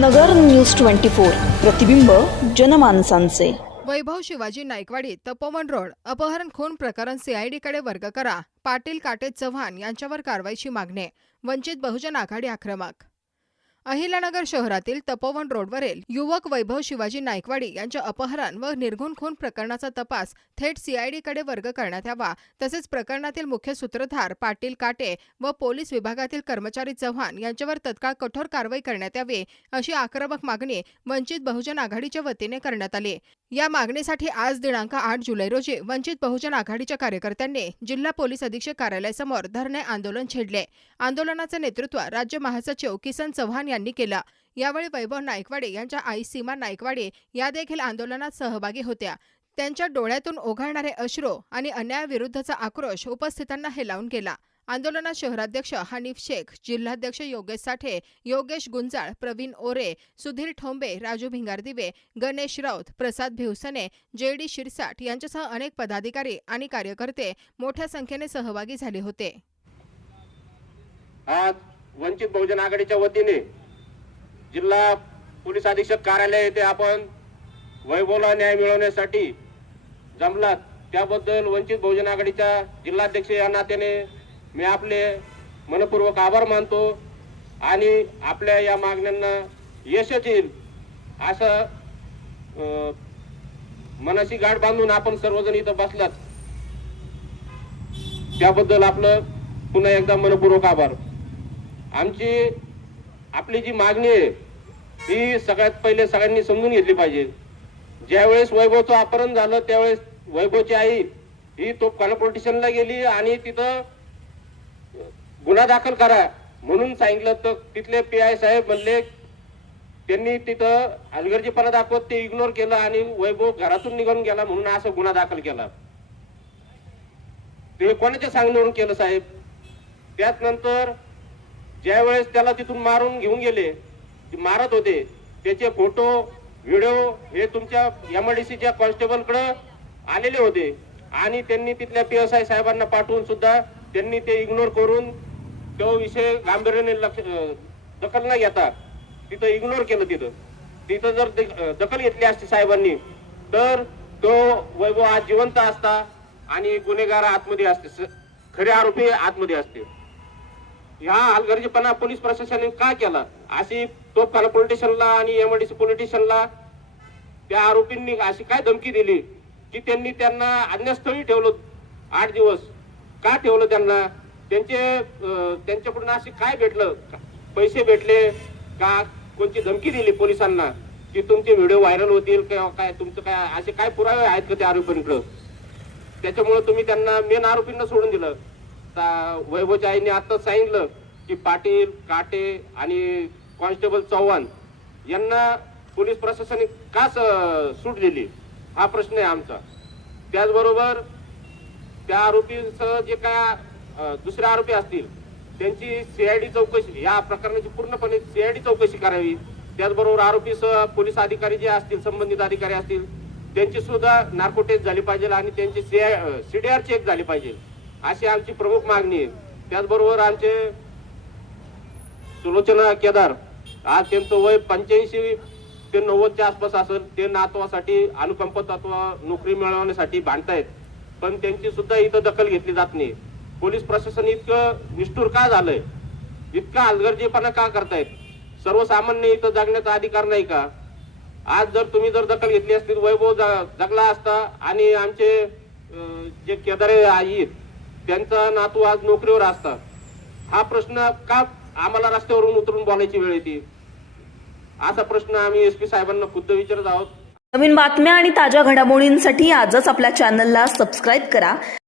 नगर news twenty four प्रतिबिंब जनमानसांचे. Vaibhav Shivaji Naikwadi Tapovan road अपहरण खून प्रकरण सीआयडीकडे वर्ग करा. पाटील काटे चव्हाण यांच्यावर कारवाईची मागणी. वंचित बहुजन आघाडी आक्रमक. अहिलानगर शहरातील तपोवन रोडवरील युवक वैभव शिवाजी नाईकवाडी यांच्या अपहरण व निर्घुण खून प्रकरणाचा तपास थेट सीआयडीकडे वर्ग करण्यात यावा. तसेच प्रकरणातील मुख्य सूत्रधार पाटील काटे व पोलीस विभागातील कर्मचारी चव्हाण यांच्यावर तत्काळ कठोर कारवाई करण्यात यावी अशी आक्रमक मागणी वंचित बहुजन आघाडीच्या वतीने करण्यात आली. या मागणीसाठी आज दिनांक आठ जुलै रोजी वंचित बहुजन आघाडीच्या कार्यकर्त्यांनी जिल्हा पोलीस अधीक्षक कार्यालयासमोर धरणे आंदोलन छेडले. आंदोलनाचं नेतृत्व राज्य महासचिव किसन चव्हाण यांनी केलं. यावेळी वैभव नायकवाडे यांच्या आई सीमा नायकवाडे या देखील आंदोलनात सहभागी होत्या. त्यांच्या डोळ्यातून ओघळणारे अश्रू आणि अन्यायाविरुद्धचा आक्रोश उपस्थितांना हेलावून गेला. आंदोलनात शहराध्यक्ष हनीफ शेख जिल्हाध्यक्ष योगेश साठे योगेश गुंजाळ प्रवीण ओरे सुधीर ठोंबे राजू भिंगारदिवे गणेश राऊत प्रसाद भिवसने जे डी शिरसाट यांच्यासह अनेक पदाधिकारी आणि कार्यकर्ते मोठ्या संख्येने सहभागी झाले होते. आज वंचित बहुजन आघाडीच्या वतीने जिल्हा पोलीस अधीक्षक कार्यालय येथे आपण वैभवला न्याय मिळवण्यासाठी जमलात. त्याबद्दल वंचित बहुजन आघाडीच्या जिल्हाध्यक्ष या नात्याने मी आपले मनपूर्वक आभार मानतो आणि आपल्या या मागण्यांना यशच येईल असं मनाशी गाठ बांधून आपण सर्वजण इथं बसलात. त्याबद्दल आपलं पुन्हा एकदा मनपूर्वक आभार. आमची आपली जी मागणी आहे ती सगळ्यात पहिले सगळ्यांनी समजून घेतली पाहिजे. ज्यावेळेस वैभवचं अपहरण झालं त्यावेळेस वैभवची आई ही तोपखाना पोलीस गेली आणि तिथं गुन्हा दाखल करा. म्हणून सांगितलं तर तिथले पी आय साहेब म्हणले त्यांनी तिथं हलगर्जीपणा दाखवत ते इग्नोर केलं आणि वैभव घरातून निघून गेला म्हणून असं गुन्हा दाखल केला. ते कोणाच्या सांगण्यावरून केलं साहेब? त्याच नंतर ज्या वेळेस त्याला तिथून मारून घेऊन गेले ते मारत होते. त्याचे फोटो व्हिडिओ हे तुमच्या एमआयडीसीच्या सीच्या कडे आलेले होते. आणि त्यांनी तिथल्या पी एस आय साहेबांना पाठवून सुद्धा त्यांनी ते इग्नोर करून तो विषय गांभीर्याने लक्ष दखल न घेता. तिथं इग्नोर केलं तिथं. तिथं जर दखल घेतली असती साहेबांनी तर तो वैभव आज जिवंत असता आणि गुन्हेगार आतमध्ये असते. स- खरे आरोपी आतमध्ये असते. ह्या हलगर्जीपणा पोलीस प्रशासनाने का केला? अशी तोफखाना पोलीस आणि एमआयडीसी पोलीस त्या आरोपींनी अशी काय धमकी दिली की त्यांनी त्यांना अन्यस्थळी ठेवलं आठ दिवस. का ठेवलं त्यांना? त्यांचे त्यांच्याकडून असे काय भेटलं? पैसे भेटले का? कोणती धमकी दिली पोलिसांना की तुमचे व्हिडिओ व्हायरल होतील किंवा काय? तुमचं काय असे काय पुरावे आहेत का त्या आरोपींकडं? त्याच्यामुळे तुम्ही त्यांना मेन आरोपींना सोडून दिलं. ता- वैभवच्या आईने आताच सांगितलं की पाटील काटे आणि कॉन्स्टेबल चव्हाण यांना पोलीस प्रशासनाने का सूट दिली? हा प्रश्न आहे आमचा. त्याचबरोबर त्या आरोपीसह जे काय दुसरे आरोपी असतील त्यांची सीआयडी चौकशी या प्रकरणाची पूर्णपणे सीआयडी चौकशी करावी. त्याचबरोबर आरोपी पोलीस अधिकारी जे असतील संबंधित अधिकारी असतील त्यांची सुद्धा नार्को टेस्ट झाली पाहिजे आणि त्यांची सीडीआर चेक झाली पाहिजे. अशी आमची प्रमुख मागणी आहे. त्याचबरोबर आमचे सुलोचना केदार आज त्यांचं वय पंच्याऐंशी ते नव्वदच्या आसपास असेल ते नातवासाठी अनुकंप तत्व नोकरी मिळवण्यासाठी भांडतायत पण त्यांची सुद्धा इथं दखल घेतली जात नाही. पोलीस प्रशासन इतकं निष्ठूर का झालंय? इतका हलगर्जीपणा का करतायत? सर्वसामान्य इथं जगण्याचा अधिकार नाही का? आज जर तुम्ही जर दखल घेतली असती तर वैभव जगला असता आणि आमचे जे केदारे आहेत त्यांचा नातू आज नोकरीवर असता. हा प्रश्न का आम्हाला रस्त्यावरून उतरून बोलायची वेळ येते? असा प्रश्न आम्ही एस पी साहेबांना खुद्द विचारत आहोत. नवीन बातम्या आणि ताज्या घडामोडींसाठी आजच आपल्या चॅनलला सबस्क्राईब करा.